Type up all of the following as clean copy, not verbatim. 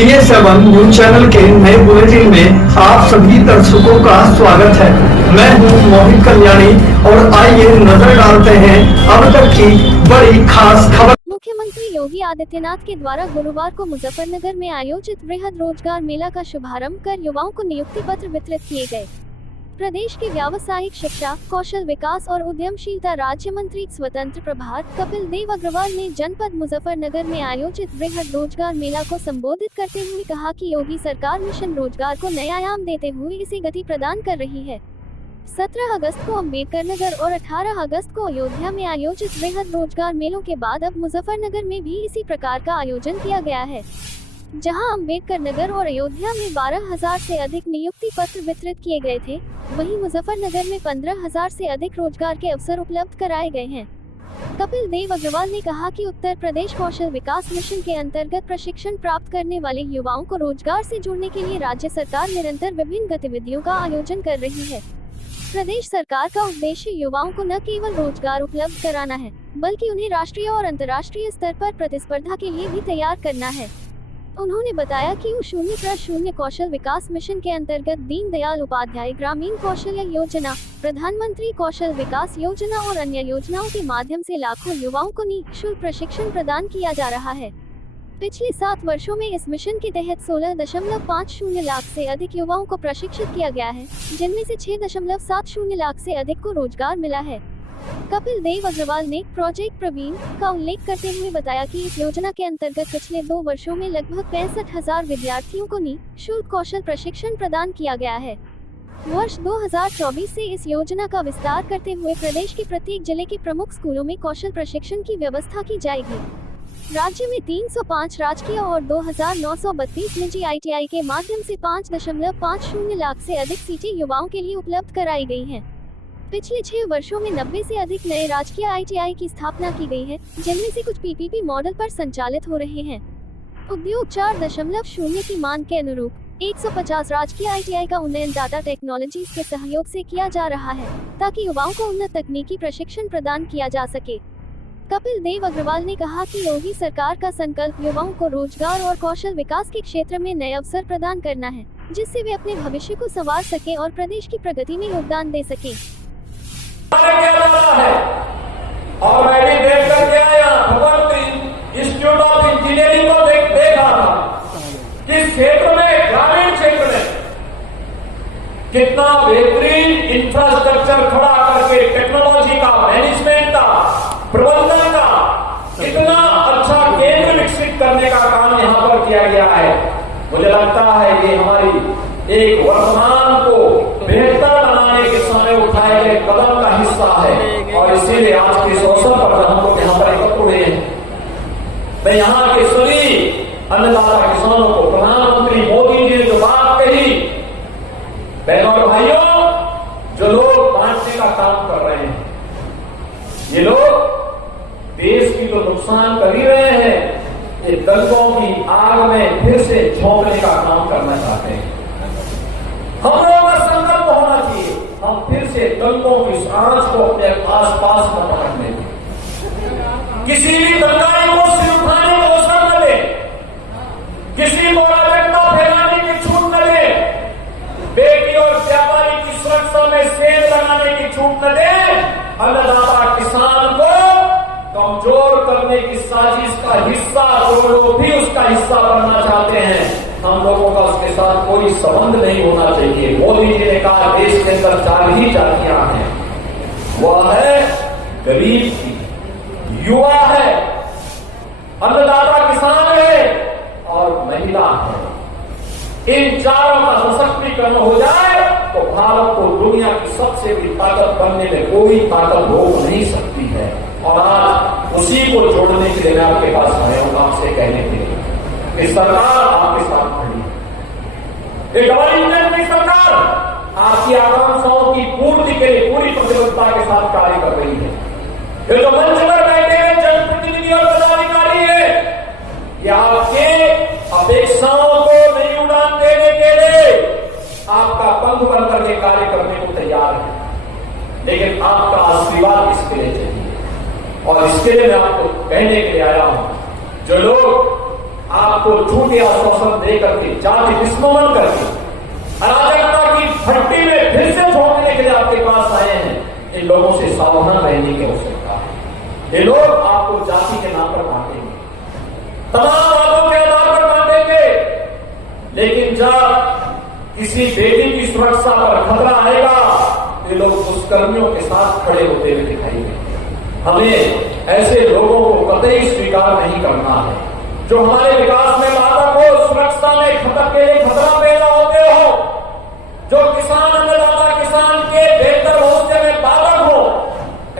CA7 news channel के नए bulletin में आप सभी दर्शकों का स्वागत है। मैं हूं मोहित कल्याणी और आइए नजर डालते हैं अब तक की बड़ी खास खबर। मुख्यमंत्री योगी आदित्यनाथ के द्वारा गुरुवार को मुजफ्फरनगर में आयोजित वृहद रोजगार मेला का शुभारंभ कर युवाओं को नियुक्ति पत्र वितरित किए गए। प्रदेश के व्यावसायिक शिक्षा, कौशल विकास और उद्यमशीलता राज्य मंत्री स्वतंत्र प्रभार कपिल देव अग्रवाल ने जनपद मुजफ्फरनगर में आयोजित वृहद रोजगार मेला को संबोधित करते हुए कहा कि योगी सरकार मिशन रोजगार को नया आयाम देते हुए इसे गति प्रदान कर रही है। 17 अगस्त को अम्बेडकर नगर और 18 अगस्त को अयोध्या में आयोजित वृहद रोजगार मेलों के बाद अब मुजफ्फरनगर में भी इसी प्रकार का आयोजन किया गया है, जहां अम्बेडकर नगर और अयोध्या में 12,000 से अधिक नियुक्ति पत्र वितरित किए गए थे, वहीं मुजफ्फरनगर में 15,000 से अधिक रोजगार के अवसर उपलब्ध कराए गए हैं। कपिल देव अग्रवाल ने कहा कि उत्तर प्रदेश कौशल विकास मिशन के अंतर्गत प्रशिक्षण प्राप्त करने वाले युवाओं को रोजगार से जोड़ने के लिए राज्य सरकार निरंतर विभिन्न गतिविधियों का आयोजन कर रही है। प्रदेश सरकार का उद्देश्य युवाओं को न केवल रोजगार उपलब्ध कराना है, बल्कि उन्हें राष्ट्रीय और अंतर्राष्ट्रीय स्तर पर प्रतिस्पर्धा के लिए भी तैयार करना है। उन्होंने बताया कि U0+0 कौशल विकास मिशन के अंतर्गत दीनदयाल उपाध्याय ग्रामीण कौशल योजना, प्रधानमंत्री कौशल विकास योजना और अन्य योजनाओं के माध्यम से लाखों युवाओं को निःशुल्क प्रशिक्षण प्रदान किया जा रहा है। पिछले 7 वर्षों में इस मिशन के तहत 16.50 लाख से अधिक युवाओं को प्रशिक्षित किया गया है, जिनमें से 6.70 लाख से अधिक को रोजगार मिला है। कपिल देव अग्रवाल ने प्रोजेक्ट प्रवीण का उल्लेख करते हुए बताया कि इस योजना के अंतर्गत पिछले 2 वर्षों में लगभग 65,000 विद्यार्थियों को निःशुल्क कौशल प्रशिक्षण प्रदान किया गया है। वर्ष 2024 से इस योजना का विस्तार करते हुए प्रदेश के प्रत्येक जिले के प्रमुख स्कूलों में कौशल प्रशिक्षण की व्यवस्था की जाएगी। राज्य में 305 राजकीय और 2,932 निजी ITI के माध्यम से 5.50 लाख से अधिक सीटें युवाओं के लिए उपलब्ध कराई गई हैं। पिछले 6 वर्षों में 90 से अधिक नए राजकीय ITI की स्थापना की गई है, जिनमें से कुछ PPP मॉडल पर संचालित हो रहे हैं। उद्योग 4.0 की मांग के अनुरूप 150 राजकीय ITI का उन्नयन टाटा टेक्नोलॉजीज के सहयोग से किया जा रहा है, ताकि युवाओं को उन्नत तकनीकी प्रशिक्षण प्रदान किया जा सके। कपिल देव अग्रवाल ने कहा कि योगी सरकार का संकल्प युवाओं को रोजगार और कौशल विकास के क्षेत्र में नए अवसर प्रदान करना है, जिससे वे अपने भविष्य को संवार सके और प्रदेश की प्रगति में योगदान दे सके। और मैं भी देख करके आया, भगवंत इंस्टीट्यूट ऑफ इंजीनियरिंग को देखा था कि क्षेत्र में, ग्रामीण क्षेत्र में कितना बेहतरीन इंफ्रास्ट्रक्चर खड़ा करके टेक्नोलॉजी का, मैनेजमेंट का, प्रबंधन का इतना अच्छा केंद्र विकसित करने का काम यहां पर किया गया है। मुझे लगता है कि हमारी एक वर्तमान को बेहतर बनाने के समय उठाए गए कदम का हिस्सा है और इसीलिए आज के इस अवसर पर हम लोग यहाँ पर एकत्र हुए हैं। मैं यहाँ के सभी अन्नदाता किसानों को, प्रधानमंत्री मोदी जी ने जो बात कही, बहनों और भाइयों, जो लोग बांटने का काम कर रहे हैं, ये लोग देश की तो नुकसान कर ही रहे हैं, ये दंगों की आग में फिर से झोंकने का काम करना चाहते हैं। हम लोगों का संकल्प होना चाहिए, हम फिर से दंगों की इस आंच को अपने आसपास न पकड़ने दें, किसी भी दंगाई को सिर उठाने को अवसर न दें, किसी को अराजकता फैलाने की छूट न दें, बेटी और व्यापारी की सुरक्षा में सेल लगाने की छूट न दें। अन्नदाता किसान को कमजोर करने की साजिश का हिस्सा जो लोग भी उसका हिस्सा बनना चाहते हैं, हम लोगों का उसके साथ कोई संबंध नहीं होना चाहिए। मोदी जी ने कहा देश के अंदर 4 ही जातियां हैं, वह है गरीब की, युवा है, अन्नदाता किसान है और महिला है। इन चारों का सशक्तिकरण हो जाए तो भारत को दुनिया की सबसे बड़ी ताकत बनने में कोई ताकत रोक नहीं सकती है। और आज उसी को जोड़ने के लिए मैं आपके पास आया हूं, आपसे कहने के लिए कि सरकार आपके साथ खड़ी है। एक डबल इंजन की सरकार आपकी आकांक्षाओं की पूर्ति के लिए पूरी प्रतिबद्धता के साथ कार्य कर रही है। ये जो मंच पर बैठे हैं जनप्रतिनिधि और पदाधिकारी है, ये आपके अपेक्षाओं को नहीं उड़ान देने के लिए आपका पंख बनकर के कार्य करने को तैयार है, लेकिन आपका आशीर्वाद इसके लिए चाहिए। और इसके लिए मैं आपको कहने के लिए आया हूं, जो लोग आपको झूठे आश्वासन दे करके, जाति विस्मरण करके, अराजकता की भट्टी में फिर से झोंकने के लिए आपके पास आए हैं। इन लोगों से सावधान रहने की आवश्यकता है। ये लोग आपको जाति के नाम पर बांटेंगे, तमाम बातों के आधार पर बांटेंगे, लेकिन जब किसी बेटी की सुरक्षा पर खतरा आएगा, ये लोग दुष्कर्मियों के साथ खड़े होते हुए दिखाई देंगे। हमें ऐसे लोगों को कतई स्वीकार नहीं करना है, जो हमारे विकास में बाधक हो, सुरक्षा में खतरा पैदा होते हो, जो किसान अन्नदाता किसान के बेहतर भविष्य में बाधक हो।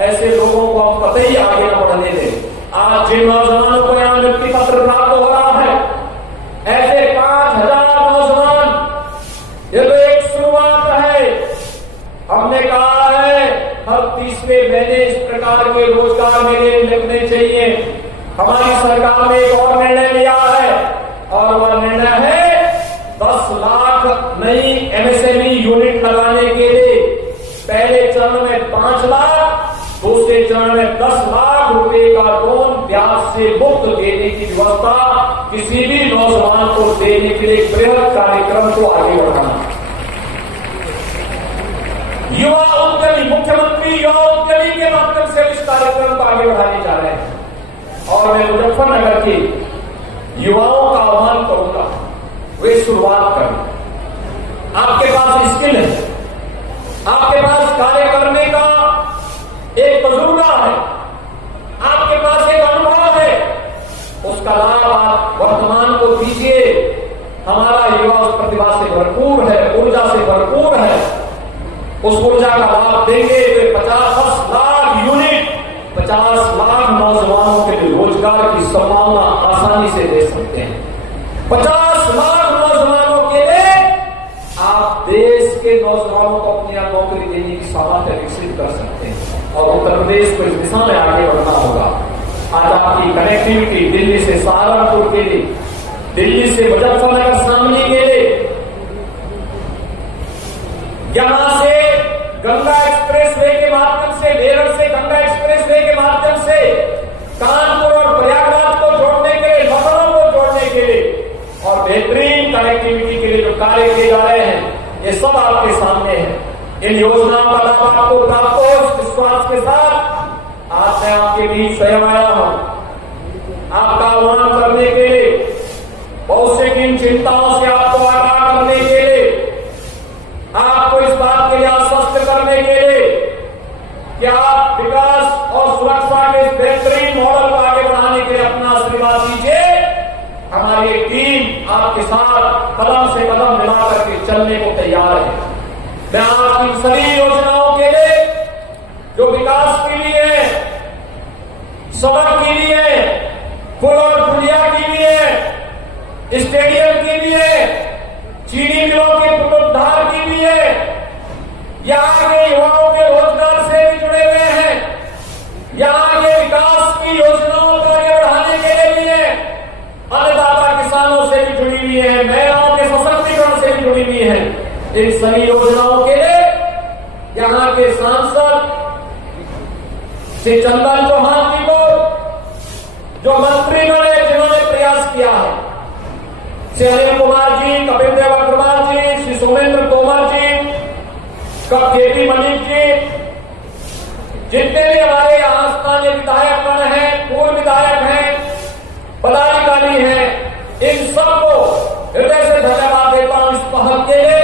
ऐसे लोगों को हम कतई आगे न बढ़ने दें। आज जिन नौजवानों को यहां नियुक्ति पत्र प्राप्त हो रहा है, ऐसे 5,000 नौजवान, ये तो एक शुरुआत है। हमने कहा है हर तीसरे महीने इस प्रकार के रोजगार मेले लगने चाहिए। हमारी सरकार ने एक और निर्णय लिया है, और वह निर्णय है 10 लाख नई एमएसएमई यूनिट लगाने के लिए। पहले चरण में 5 लाख, दूसरे चरण में 10 लाख रुपए का लोन ब्याज से मुक्त देने की व्यवस्था किसी भी नौजवान को देने के लिए बृहद कार्यक्रम को आगे बढ़ाना। युवा उद्यमी, मुख्यमंत्री युवा उद्यमी के माध्यम से इस कार्यक्रम को आगे बढ़ाने जा रहे हैं, और मैं मुजफ्फरनगर के युवाओं का आह्वान करूंगा, वे शुरुआत करें। आपके पास स्किल है, आपके पास कार्य करने का एक तजुर्बा है, आपके पास एक अनुभव है, उसका लाभ आप वर्तमान को दीजिए। हमारा युवा उस प्रतिभा से भरपूर है, ऊर्जा से भरपूर है। उस ऊर्जा का लाभ देंगे तो 50 लाख यूनिट, 50 लाख नौजवानों के लिए रोजगार की संभावना आसानी से दे सकते हैं। 50 लाख नौजवानों के लिए आप देश के नौजवानों को अपनी नौकरी देने की सामर्थ्य विकसित कर सकते हैं, और उत्तर प्रदेश को इस दिशा में आगे बढ़ना होगा। आज आपकी कनेक्टिविटी दिल्ली से सहारनपुर के लिए, दिल्ली से मुजफ्फरनगर शामली के लिए, यहां से गंगा एक्सप्रेस वे के माध्यम से, मेरठ से गंगा एक्सप्रेस वे के माध्यम से कानपुर और प्रयागराज को जोड़ने के लिए, लखनऊ को जोड़ने के लिए, और बेहतरीन कनेक्टिविटी के लिए जो कार्य किए जा रहे हैं, ये सब आपके सामने है। इन योजनाओं का लाभ आपको प्राप्त हो, इस विश्वास के साथ आज मैं आपके बीच स्वयं आया हूं, आपका आह्वान करने के लिए, भविष्य की इन चिंताओं से आपको आगाह करने के लिए, आपको इस बात के लिए आश्वस्त करने के लिए कि आप विकास और सुरक्षा के इस बेहतरीन मॉडल को आगे बढ़ाने के लिए अपना आशीर्वाद दीजिए। हमारी एक टीम आपके साथ कदम से कदम मिला करके चलने को तैयार है। मैं आपकी सभी योजनाओं के लिए, जो विकास के लिए, सड़क के लिए, पुल और पुलिया के लिए, स्टेडियम के लिए, चीनी मिलों के पुनरुद्धार के लिए, यहाँ के युवाओं के रोजगार से भी जुड़े हुए हैं, यहाँ के विकास की योजनाओं को आगे बढ़ाने के लिए अन्नदाता किसानों से भी जुड़ी हुई है, महिलाओं के सशक्तिकरण से भी जुड़ी हुई है। इन सभी योजनाओं के लिए यहाँ के सांसद श्री चंदन चौहान जी को, जो मंत्रीगण है जिन्होंने प्रयास किया है, श्री अनिल कुमार जी, कपिल देव अग्रवाल जी, श्री सोमेंद्र तोमर जी, केपी मलिक जी, जितने भी हमारे यहाँ स्थानीय विधायकगण हैं, पूर्व विधायक हैं, पदाधिकारी हैं, इन सबको हृदय से धन्यवाद देता हूं। इस पहल के लिए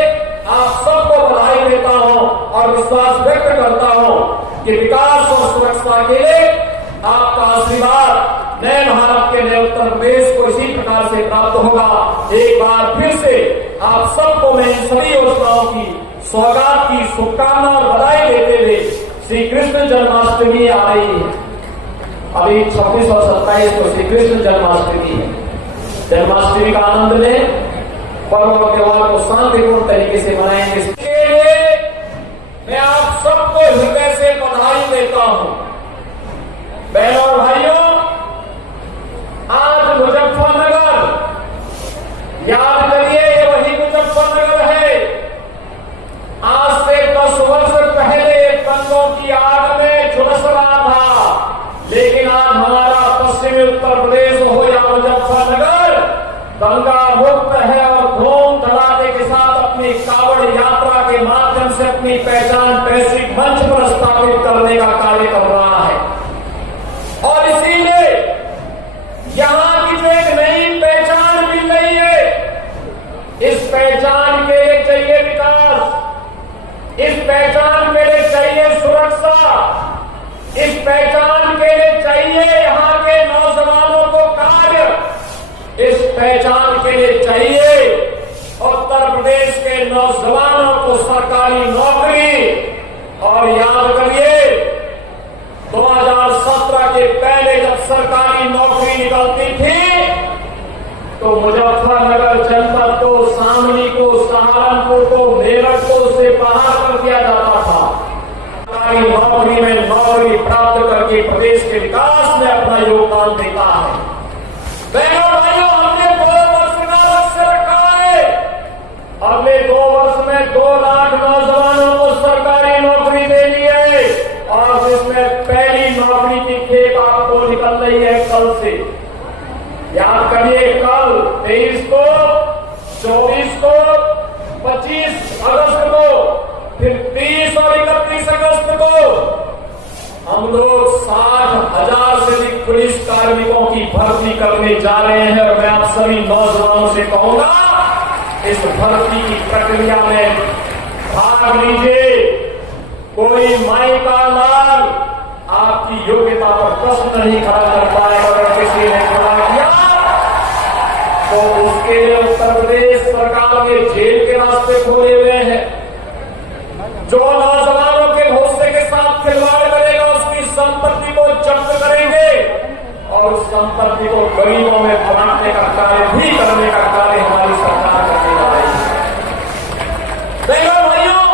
आप सबको बधाई देता हूं और विश्वास व्यक्त करता हूं कि विकास और सुरक्षा के लिए आपका आशीर्वाद नए भारत के नए उत्तर प्रदेश को इसी प्रकार से प्राप्त होगा। एक बार फिर से आप सबको मैं इन सभी योजनाओं की सौगात की शुभकामना और बधाई देते हुए, श्री कृष्ण जन्माष्टमी आ रही है, अभी 26 और 27 को श्री कृष्ण जन्माष्टमी है। जन्माष्टमी का आनंद लें, पर्व और त्योहार को शांतिपूर्ण तरीके से मनाएंगे। इसके लिए मैं आप सबको हृदय से बधाई देता हूं। बहनों और भाइयों, आज मुजफ्फरनगर, याद करिए ये वही मुजफ्फरनगर है। आज से 10 वर्ष पहले दंगों की आग में झुलस रहा था, लेकिन आज हमारा पश्चिमी उत्तर प्रदेश हो या मुजफ्फरनगर, नई पहचान वैश्विक मंच पर स्थापित करने का कार्य कर रहा है। और इसीलिए यहां की जो एक नई पहचान मिल रही है, इस पहचान के लिए चाहिए विकास, इस पहचान के लिए चाहिए सुरक्षा, इस पहचान के लिए चाहिए यहां के नौजवानों को कार्य, इस पहचान के लिए चाहिए उत्तर प्रदेश के नौजवानों को सरकारी नौकरी। और याद करिए 2017 के पहले जब सरकारी नौकरी निकलती थी तो मुजफ्फरनगर जनपद को, शामली को, सहारनपुर को, मेरठ को उससे बाहर कर दिया जाता था। सरकारी नौकरी में नौकरी प्राप्त करके प्रदेश के विकास में अपना योगदान देता है। बहनों भाइयों, हमने 2 वर्ष का लक्ष्य रखा है। अगले 2 वर्ष में 2 लाख नौजवानों को सरकारी नौकरी देनी है और जिसमें पहली नौकरी की खेप आपको निकल रही है कल से। याद करिए, कल 23 को, 24 को, 25 अगस्त को, फिर 30 और 31 अगस्त को हम लोग 60,000 से अधिक पुलिस कार्मिकों की भर्ती करने जा रहे हैं। और मैं आप सभी नौजवानों से कहूंगा, इस भर्ती की प्रक्रिया में भाग लीजिए। कोई माई का लाल आपकी योग्यता पर प्रश्न नहीं खड़ा कर पाएगा। अगर किसी ने खड़ा किया तो उसके लिए उत्तर प्रदेश सरकार ने जेल के रास्ते खोले हुए हैं। जो नौजवानों के भरोसे के साथ खिलवाड़ करेगा उसकी संपत्ति को जब्त करेंगे और उस संपत्ति को गरीबों में बांटने का कार्य भी करने का कार्य हमारी सरकार करने जा रही है। बहनों भाइयों,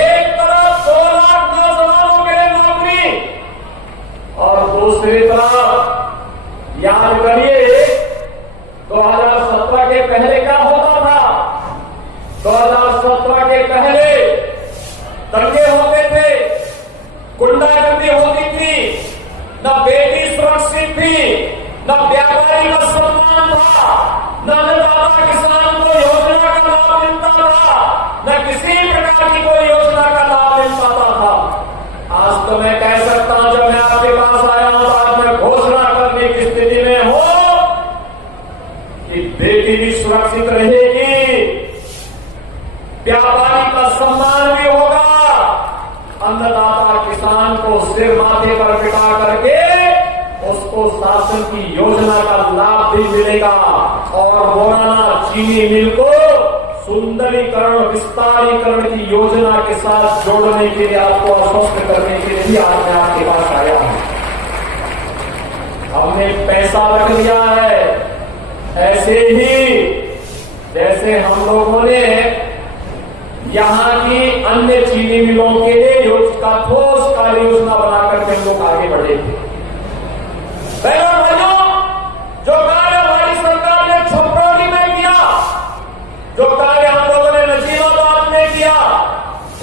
एक तरफ 2 लाख नौजवानों के लिए नौकरी और दूसरी तरफ याद करिए 2017 के पहले क्या होता था। 2017 के पहले दंगे होते थे, गुंडागर्दी होती थी, न बेटी सुरक्षित थी, न व्यापारी का सम्मान था, न अन्नदाता किसान को योजना का लाभ मिलता था, न किसी प्रकार की कोई योजना का लाभ मिल पाता था। आज तो मैं कह सकता हूं, जब मैं आपके पास आया हूं तो आज मैं घोषणा करने की स्थिति में हूं कि बेटी भी सुरक्षित रहेगी, व्यापारी का सम्मान भी होगा, अन्नदाता किसान को सिर माथे पर बिठा करके उसको शासन की योजना का लाभ भी मिलेगा। और मोराना चीनी मिल को सुंदरीकरण, विस्तारीकरण की योजना के साथ जोड़ने के लिए, आपको आश्वस्त करने के लिए भी आज मैं आपके पास आया हूं। हमने पैसा रख दिया है, ऐसे ही जैसे हम लोगों ने यहां की अन्य चीनी मिलों के लिए का ठोस कार्य योजना बनाकर के लोग आगे बढ़े थे। बहनों भाइयों, जो कार्य हमारी सरकार ने छपरौली में किया, जो कार्य हम लोगों ने नजीबाबाद में किया,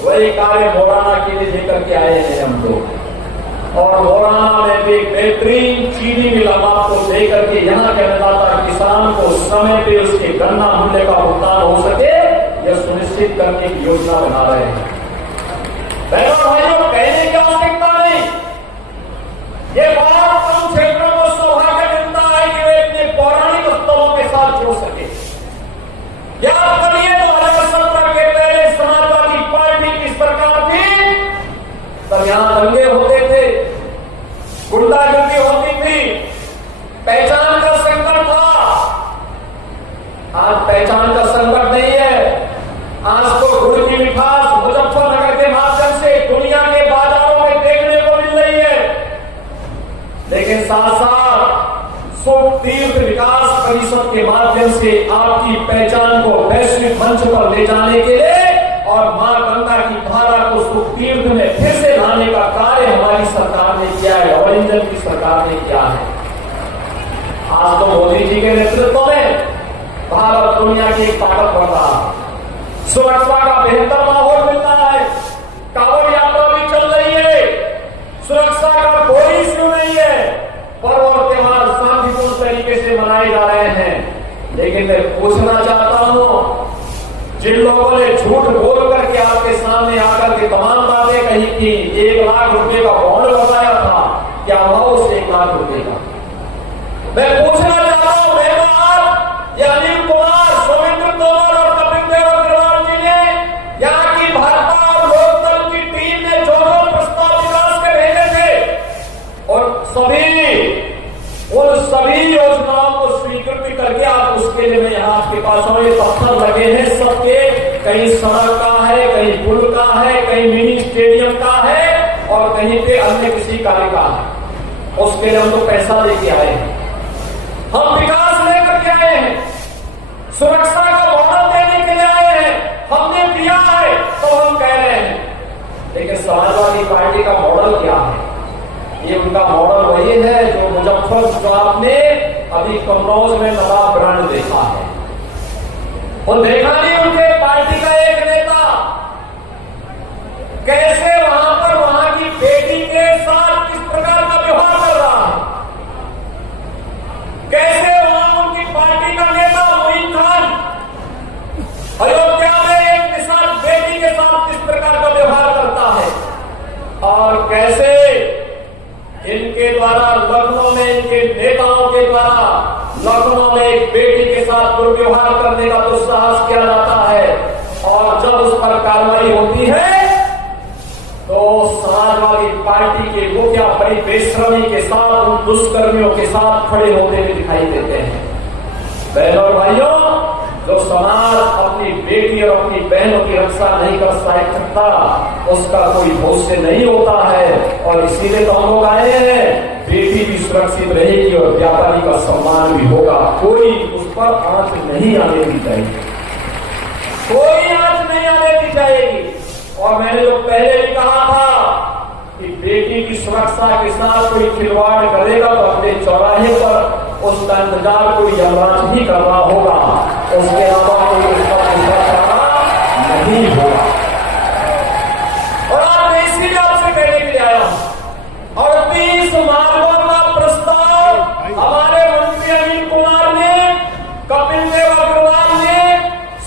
वही कार्य मोराना के लिए लेकर के आए हैं हम लोग। और मोराना में भी एक बेहतरीन चीनी मिल हम आपको देकर के यहाँ के अन्नदाता किसान को समय पे उसके गन्ना मूल्य का भुगतान हो सके यह सुनिश्चित करने की योजना बना रहे हैं। बहनों भाइयों, कहने की आवश्यकता नहीं, ये बहुत कम क्षेत्रों को सौभाग्य मिलता है कि वे अपने पौराणिक स्तरों के साथ जुड़ सके। याद करिए 2017 के पहले समाजवादी पार्टी की सरकार थी, तब यहां दंगे होते थे, गुंडागर्दी होती थी, पहचान का संकट था। आज पहचान का संकट नहीं है। आज तो गुड़ की मिठास मुजफ्फरनगर के माध्यम से दुनिया के बाजारों में देखने को मिल रही है। लेकिन साथ साथ सुख तीर्थ विकास परिषद के माध्यम से आपकी पहचान को वैश्विक मंच पर ले जाने के लिए और मां गंगा की धारा को सुख तीर्थ में फिर से लाने का कार्य हमारी सरकार ने किया है, और इंजन की सरकार ने किया है। आज तो मोदी जी के नेतृत्व में भारत दुनिया की एक ताकत बन रहा है। सुरक्षा का बेहतर माहौल मिलता है, कांवड़ यात्रा भी चल रही है, सुरक्षा का कोई इश्यू नहीं है, पर्व और त्योहार शांतिपूर्ण तरीके से मनाए जा रहे हैं। लेकिन मैं पूछना चाहता हूं, जिन लोगों ने झूठ बोल करके आपके सामने आकर लाख रुपए का बॉन्ड लगाया था, क्या हुआ उस 1 लाख रुपए का? मैं पूछना चाहता हूं, ये अनिल कुमार, सौमित्र तोमर और कपिल देव अग्रवाल जी ने, यहाँ की भाजपा और लोकदल की टीम ने जो प्रस्ताव विकास के भेजे थे और उन सभी योजनाओं को स्वीकृति करके आप उसके लिए मैं यहाँ आपके पास हूं। ये पत्थर लगे हैं सबके, कहीं सड़क का है, कहीं पुल का है, कहीं मिनी स्टेडियम का है और कहीं पे अन्य किसी कार्य का है। उसके लिए हम तो पैसा लेके आए हैं, हम विकास लेकर के आए हैं, सुरक्षा का मॉडल देने के लिए आए हैं, हमने दिया है तो हम कह रहे हैं। लेकिन समाजवादी पार्टी का मॉडल क्या है? ये उनका मॉडल वही है जो मुजफ्फर, जो आपने अभी कन्नौज में नवा ब्रांड देखा है, वो देखा नहीं उनके पार्टी का एक नेता कैसे वहां पर वहां की बेटी के साथ किस प्रकार का व्यवहार कर रहा है, कैसे वहां उनकी पार्टी का नेता मोइन खान अयोध्या में एक किसान बेटी के साथ किस प्रकार का व्यवहार करता है और कैसे इनके द्वारा लखनऊ में, इनके नेताओं के द्वारा लखनऊ में एक बेटी के साथ दुर्व्यवहार करने का दुस्साहस किया जाता है और जब उस पर कार्रवाई होती है तो समाजवादी पार्टी के लोग क्या बड़ी बेशर्मी के साथ उन दुष्कर्मियों के साथ खड़े होते हुए दिखाई देते हैं। बहनों और भाइयों, जो समाज अपनी बेटी और अपनी बहनों की रक्षा नहीं कर सकता उसका कोई भविष्य नहीं होता है और इसीलिए तो हम लोग आए हैं। बेटी भी सुरक्षित रहेगी और व्यापारी का सम्मान भी होगा, कोई उस पर आंच नहीं आने दी जाएगी, कोई आंच नहीं आने दी जाएगी। और मैंने जो पहले भी कहा था कि बेटी की सुरक्षा के साथ कोई खिलवाड़ करेगा तो अपने चौराहे पर उसका इंतजार कोई यमराज ही कर रहा होगा, उसके अलावा कोई उसका सुरक्षा नहीं होगा। और आज मैं इसीलिए आपसे कहने के लिए आया हूं। 38 मार्गों का प्रस्ताव हमारे मंत्री अनिल कुमार ने, कपिल देव अग्रवाल ने,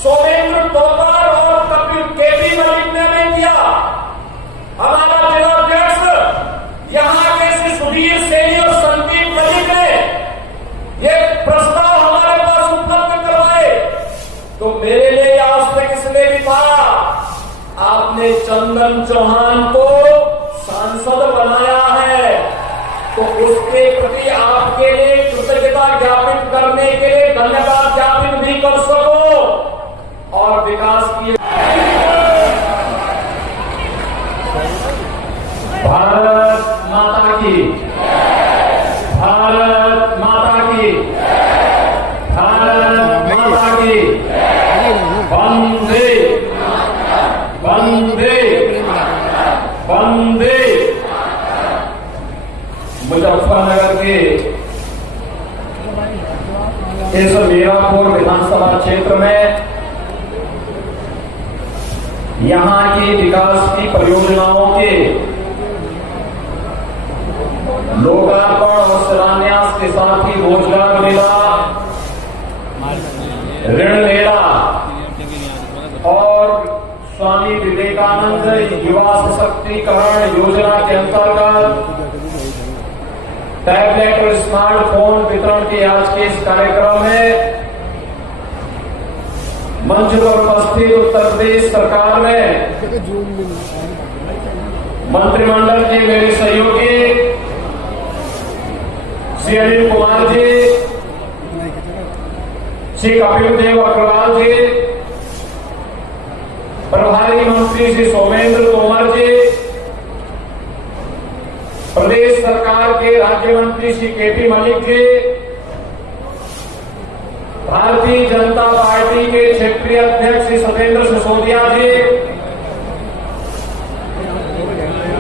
सौमित्र तोमर और कपिल केपी मलिक ने किया। हमारा जिलाध्यक्ष यहाँ के श्री सुधीर सेनी और संदीप मलिक ने ये प्रस्ताव हमारे पास उपलब्ध करवाए। तो मेरे लिए या उसने किसने भी कहा, आपने चंदन चौहान को सांसद बनाया है तो उसके प्रति आपके लिए कृतज्ञता ज्ञापित करने के लिए धन्यवाद ज्ञापित भी कर सको और विकास की। भारत माता की, भारत माता की, भारत माता की, वंदे वंदे वंदे। मुजफ्फरनगर के इस मीरापुर विधानसभा क्षेत्र में यहाँ की विकास की परियोजनाओं के लोकार्पण और शिलान्यास के साथ ही रोजगार मेला, ऋण मेला और स्वामी विवेकानंद युवा सशक्तिकरण योजना के अंतर्गत टैबलेट और स्मार्टफोन वितरण के आज के इस कार्यक्रम में मंच पर उपस्थित उत्तर प्रदेश सरकार में मंत्रिमंडल के मेरे सहयोगी श्री अनिल कुमार जी, श्री कपिल देव अग्रवाल जी, प्रभारी मंत्री श्री सौमित्र तोमर जी, प्रदेश सरकार के राज्य मंत्री श्री केपी मलिक जी, भारतीय जनता पार्टी के क्षेत्रीय अध्यक्ष श्री सत्येंद्र सिसोदिया जी,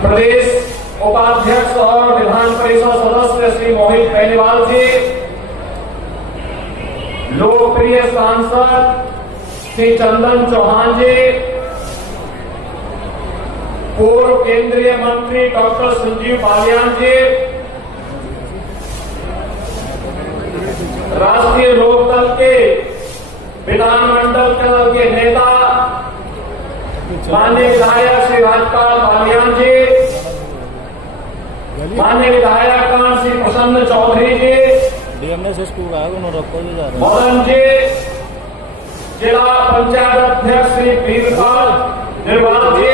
प्रदेश उपाध्यक्ष और विधान परिषद सदस्य श्री मोहित बेनीवाल जी, लोकप्रिय सांसद श्री चंदन चौहान जी, पूर्व केंद्रीय मंत्री डॉक्टर संजीव बालियान जी, राष्ट्रीय लोकदल के विधानमंडल के नेता माननीय विधायक श्री राजपाल बालियान जी, माननीय विधायक श्री प्रसन्न चौधरी जी, मदन जी, जिला पंचायत अध्यक्ष श्री वीरपाल निर्वाल जी,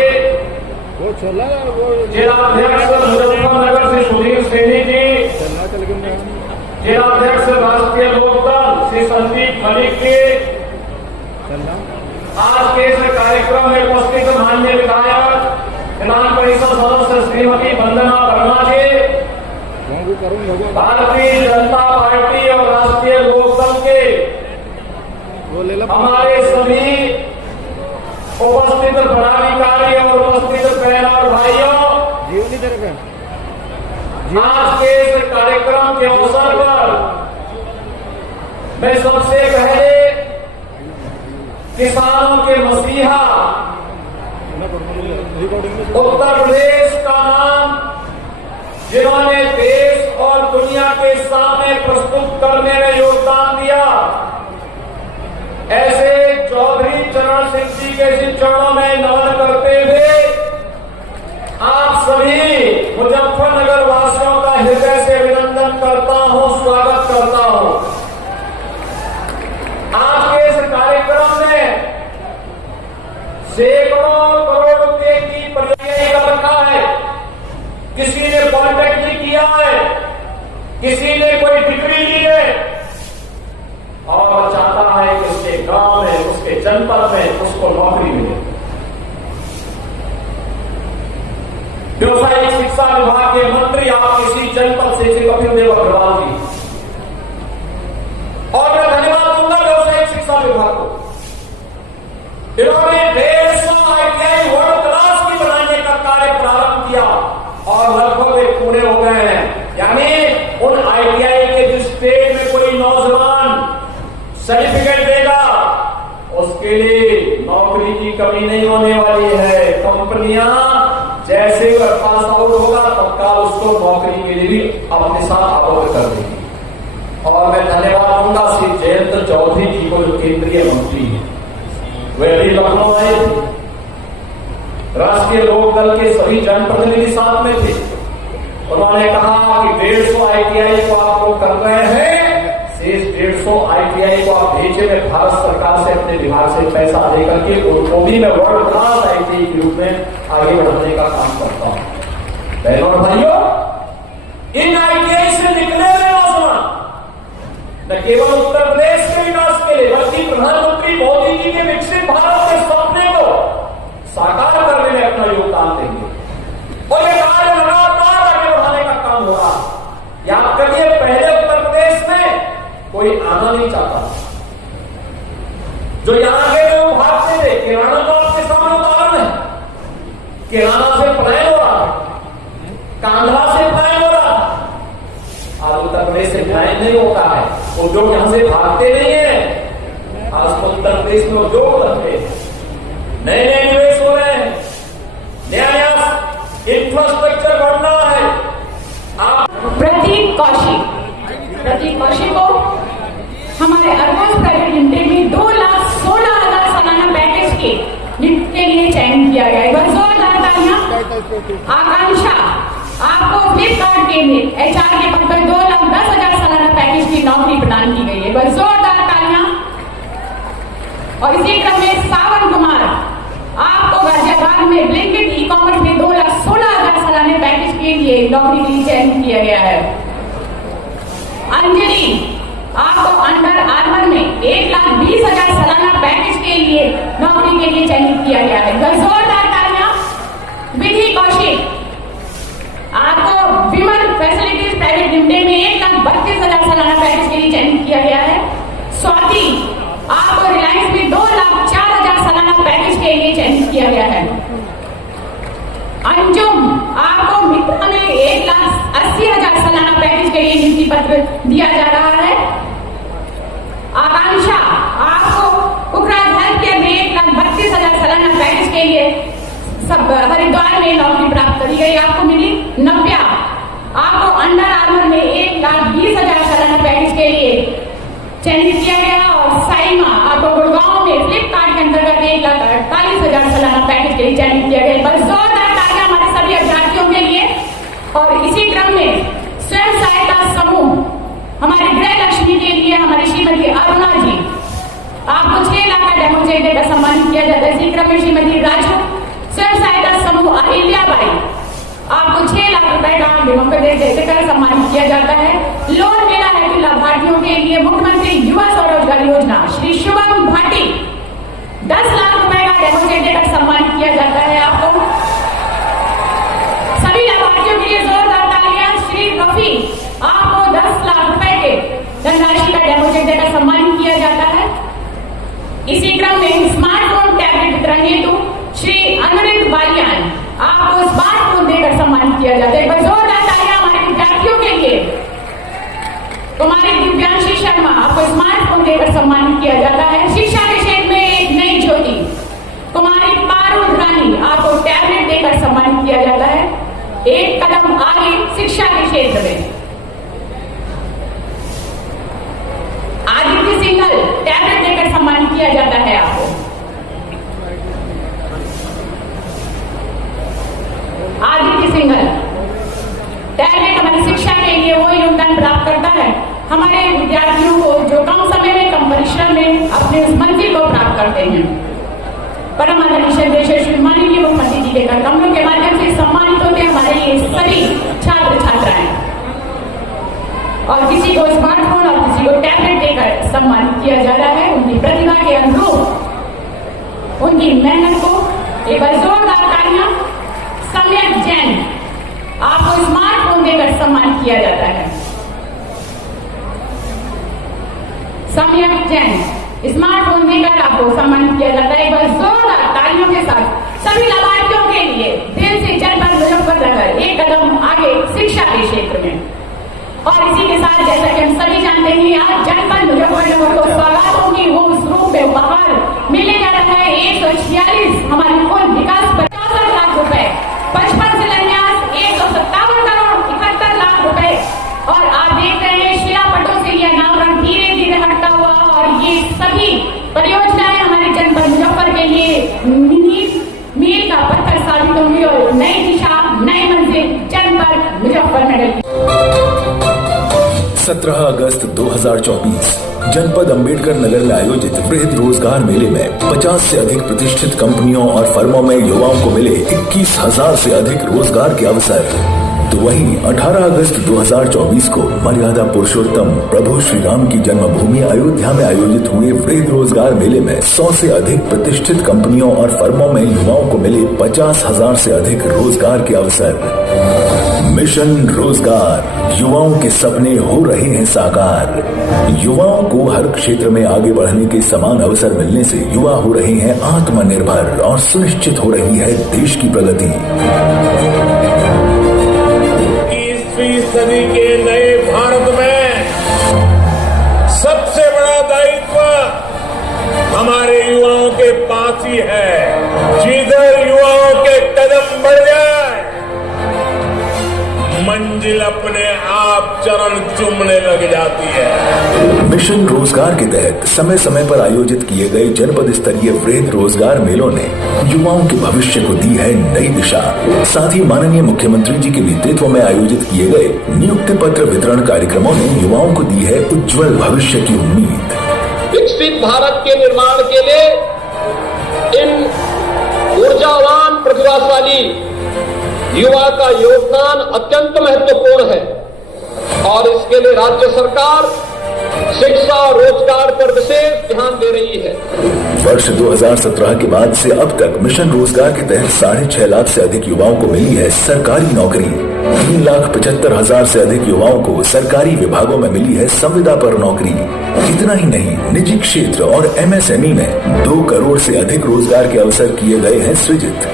जिला अध्यक्ष मुजफ्फरनगर श्री सुधीर सैनी जी, जिला अध्यक्ष राष्ट्रीय लोकदल श्री संदीप मलिक जी, आज के इस कार्यक्रम में उपस्थित माननीय विधायक विधान परिषद सदस्य श्रीमती वंदना वर्मा जी, भारतीय जनता पार्टी और राष्ट्रीय लोकदल के हमारे सभी उपस्थित पदाधिकारी और उपस्थित बहन और भाइयों, आज के इस कार्यक्रम के अवसर पर मैं सबसे पहले किसानों के मसीहा उत्तर प्रदेश का नाम, जिन्होंने देश और दुनिया के सामने प्रस्तुत करने में योगदान दिया, ऐसे चौधरी चरण सिंह जी के चरणों में नमन करते हुए आप सभी मुजफ्फरनगर वासियों का हृदय से अभिनंदन करता हूं, स्वागत करता हूं। आज के इस कार्यक्रम में सैकड़ों करोड़ रुपए की परियोजना कर रखा है। किसी ने पॉलिटेक्निक किया है, किसी ने कोई डिग्री ली है और चाहता है कि उसके गांव में, उसके जनपद में उसको नौकरी मिले। व्यावसायिक शिक्षा विभाग के मंत्री आप किसी जनपद से श्री कपिल देव अग्रवाल जी, और मैं धन्यवाद दूंगा व्यावसायिक शिक्षा विभाग को। इन्होंने 150 ITI वर्ल्ड क्लास की बनाने का कार्य प्रारंभ किया और लगभग वे पूरे हो गए हैं। यानी उन ITI के जिस स्टेट में कोई नौजवान सर्टिफिकेट देगा, उसके लिए नौकरी की कमी नहीं होने वाली है। कंपनियां जैसे ही पास आउट होगा तत्काल उसको नौकरी के लिए भी अपने साथ आबद्ध कर देगी। और मैं धन्यवाद दूंगा श्री जयंत चौधरी जी को, जो केंद्रीय मंत्री है, वे अभी लखनऊ आए थे। राष्ट्रीय लोकदल के सभी जनप्रतिनिधि साथ में थे। उन्होंने कहा कि 150 ITI को आप लोग कर रहे हैं, शेष 150 ITI को आप भेजे, में भारत सरकार से अपने विभाग से पैसा देकर के उनको भी मैं वर्ल्ड क्लास ITI के रूप में आगे बढ़ाने का काम करता हूं। बहनों और भाइयों, इन ITI से निकले हुए नौजवान न केवल उत्तर प्रदेश के विकास के लिए बल्कि प्रधानमंत्री मोदी जी के विकसित भारत के सपने को साकार करने में अपना योगदान देंगे। और ये कार्य लगातार आगे बढ़ाने का काम हो रहा है। याद करिए, पहले उत्तर प्रदेश में कोई आना नहीं चाहता, जो यहां गए वो भागते थे। किराना तो आपके सामने उदाहरण है, किराना से पलायन हो रहा है, कांधला से पलायन हो रहा है। आज उत्तर प्रदेश से पलायन नहीं होता है, उद्योग यहां से भागते नहीं है। आज तो उत्तर प्रदेश में उद्योग बनते हैं, नए नए निवेश हो रहे हैं, नया नया इंफ्रास्ट्रक्चर बढ़ना है। प्रतीक कौशिक को हमारे अर्बन प्राइवेट लिमिटेड में 2,16,000 सालाना पैकेज के लिए चयन किया गया है। बस जोरदार तालियां। आकांक्षा, आपको फ्लिपकार्ट के लिए HR के पद पर 2,10,000 सालाना पैकेज की नौकरी प्रदान की गई है। बस जोरदार तालियां। और इसी क्रम में सावन कुमार, आपको गाजियाबाद में ब्लिंकिट ई-कॉमर्स में 2,16,000 सालाना पैकेज के लिए नौकरी के लिए चयन किया गया है। अंजलि, आपको अंडर आर्मर में 1,20,000 सालाना पैकेज के लिए नौकरी के लिए चयनित किया गया है। जोरदार तालियां। विधि कौशिक, आपको विमल फैसिलिटीज प्राइवेट लिमिटेड में 1,32,000 सालाना पैकेज के लिए चयनित किया गया है। स्वाति, आपको रिलायंस में 2,04,000 सालाना पैकेज के लिए चयनित किया गया है। अंजुम, आपको मित्रा में 1,80,000 सालाना पैकेज के लिए नियुक्ति पत्र दिया जा रहा है। आकांक्षा, आपको उग्राद हेल्थ केयर में 1,32,000 सालाना पैकेज के लिए सब हरिद्वार में नौकरी प्राप्त करी गई, आपको मिली। नव्या, आपको अंडर आर्मर में 1,20,000 सालाना पैकेज के लिए चयनित किया गया। और साइमा, आपको गुड़गांव में फ्लिपकार्ट के अंतर्गत 1,48,000 सालाना पैकेज के लिए चयनित किया गया। बस जोरदार तालियां हमारे सभी अभ्यर्थियों के लिए। और इसी क्रम किया जाता है। इसी क्रम में श्रीमती राजू स्वयं सहायता समूह अहिल्याबाई, आपको 6 लाख रुपए का डेमोक्रेट देकर सम्मानित किया जाता है। लोन मेला है कि लाभार्थियों के लिए मुख्यमंत्री युवा स्वरोजगार योजना श्री शुभम भाटी 10 लाख रुपए का डेमोक्रेट देकर सम्मानित किया जाता है। आपको सभी लाभार्थियों के लिए जोरदार तालियां। श्री रफी, आपको 10 लाख रुपए के धनराशि का डेमोक्रेट देकर सम्मानित किया जाता है। इसी क्रम में स्मार्टफोन टैबलेट वितरण हेतु श्री अनुरित बालियान, आपको स्मार्टफोन देकर सम्मानित किया जाता है। एक बार जोरदार तालियां हमारे विद्यार्थियों के लिए। कुमारी दिव्यांशी शर्मा, आपको स्मार्टफोन देकर सम्मानित किया जाता है। शिक्षा के क्षेत्र में एक नई ज्योति कुमारी पारुल रानी, आपको टैबलेट देकर सम्मानित किया जाता है। एक कदम आगे शिक्षा के क्षेत्र में। आदित्य सिंघल, टैबलेट देकर सम्मानित किया जाता है आपको। आदित्य सिंघल टैबलेट हमारी शिक्षा के लिए वो योगदान प्राप्त करता है हमारे विद्यार्थियों को जो कम समय में कम परिश्रम में अपने उस मंजिल को प्राप्त करते हैं। परम आदरणीय श्री माननीय मुख्यमंत्री जी के कार्यक्रमों के माध्यम से सम्मानित होते हैं हमारे ये सभी छात्र छात्राएं, और किसी को स्मार्टफोन और किसी को टैबलेट देकर सम्मानित किया जा रहा है उनकी प्रतिभा के अनुरूप उनकी मेहनत को। एक बार जोरदार तालियां। सम्यक जैन, आपको स्मार्टफोन देकर सम्मानित किया जाता है। सम्यक जैन, स्मार्टफोन देकर आपको सम्मानित किया जाता है। एक बार जोरदार तालियों के साथ सभी लाभार्थियों के लिए दिल से जनपद मुजफ्फरनगर एक कदम आगे शिक्षा के क्षेत्र में। और इसी के साथ जैसा कि हम सभी जानते हैं आज जनपद मुजफ्फरनगर को स्वागतों की वो उस रूप में उपहार मिलने जा रहा है। 146 हमारी कुल विकास 65 लाख रुपए, 55 शिलान्यास 157 करोड़ 71 लाख रुपए। और आप देख रहे हैं शिलापटों से यह नामकरण धीरे धीरे हटता हुआ, और ये सभी परियोजनाएं हमारे जनपद मुजफ्फर के लिए मील का पत्थर साबित होंगी और नई दिशा नई मंजिल जनपद मुजफ्फरनगर की। 17 अगस्त 2024 जनपद अंबेडकर नगर में आयोजित वृहद रोजगार मेले में 50 से अधिक प्रतिष्ठित कंपनियों और फर्मों में युवाओं को मिले 21,000 से अधिक रोजगार के अवसर। तो वहीं 18 अगस्त 2024 को मर्यादा पुरुषोत्तम प्रभु श्री राम की जन्मभूमि अयोध्या में आयोजित हुए वृहद रोजगार मेले में 100 से अधिक प्रतिष्ठित कंपनियों और फर्मों में युवाओं को मिले 50,000 से अधिक रोजगार के अवसर। मिशन रोजगार, युवाओं के सपने हो रहे हैं साकार। युवाओं को हर क्षेत्र में आगे बढ़ने के समान अवसर मिलने से युवा हो रहे हैं आत्मनिर्भर और सुनिश्चित हो रही है देश की प्रगति। 21वीं सदी के नए भारत में सबसे बड़ा दायित्व हमारे युवाओं के पास ही है। जिधर युवाओं के कदम बढ़ जाए मंजिल अपने आप चरण चूमने लग जाती है। मिशन रोजगार के तहत समय समय पर आयोजित किए गए जनपद स्तरीय वृहद रोजगार मेलों ने युवाओं के भविष्य को दी है नई दिशा। साथ ही माननीय मुख्यमंत्री जी के नेतृत्व में आयोजित किए गए नियुक्ति पत्र वितरण कार्यक्रमों ने युवाओं को दी है उज्जवल भविष्य की उम्मीद। विकसित भारत के निर्माण के लिए इन ऊर्जावान प्रतिभाशाली युवा का योगदान अत्यंत महत्वपूर्ण है और इसके लिए राज्य सरकार शिक्षा और रोजगार पर विशेष ध्यान दे रही है। वर्ष 2017 के बाद से अब तक मिशन रोजगार के तहत 6.5 लाख से अधिक युवाओं को मिली है सरकारी नौकरी। 3,75,000 से अधिक युवाओं को सरकारी विभागों में मिली है संविदा पर नौकरी। इतना ही नहीं, निजी क्षेत्र और MSME में 2 करोड़ से अधिक रोजगार के अवसर किए गए हैं सृजित।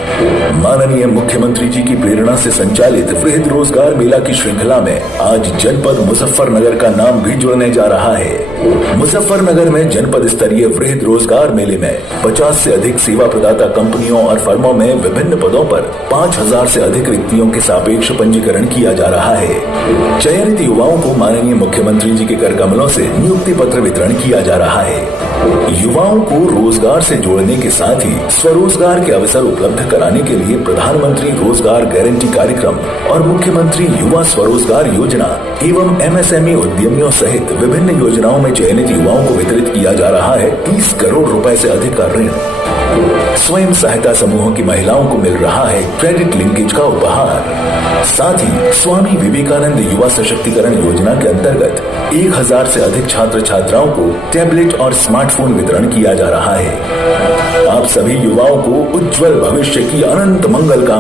माननीय मुख्यमंत्री जी की प्रेरणा से संचालित वृहद रोजगार मेला की श्रृंखला में आज जनपद मुजफ्फरनगर का नाम भी जुड़ने जा रहा है। मुजफ्फरनगर में जनपद स्तरीय वृहद रोजगार मेले में 50 से अधिक सेवा प्रदाता कंपनियों और फर्मों में विभिन्न पदों पर 5,000 से अधिक रिक्तियों के सापेक्ष पंजीकरण किया जा रहा है। चयनित युवाओं को माननीय मुख्यमंत्री जी के कर कमलों से नियुक्ति पत्र वितरण किया जा रहा है। युवाओं को रोजगार से जोड़ने के साथ ही स्वरोजगार के अवसर उपलब्ध कराने के लिए प्रधानमंत्री रोजगार गारंटी कार्यक्रम और मुख्यमंत्री युवा स्वरोजगार योजना एवं MSME उद्यमियों सहित विभिन्न योजनाओं में चयनित युवाओं को वितरित किया जा रहा है 30 करोड़ रुपए से अधिक का ऋण। स्वयं सहायता समूहों की महिलाओं को मिल रहा है क्रेडिट लिंकेज का उपहार। साथ ही स्वामी विवेकानंद युवा सशक्तिकरण योजना के अंतर्गत 1000 से अधिक छात्र छात्राओं को टैबलेट और स्मार्टफोन वितरण किया जा रहा है। आप सभी युवाओं को उज्जवल भविष्य की अनंत मंगल कामना।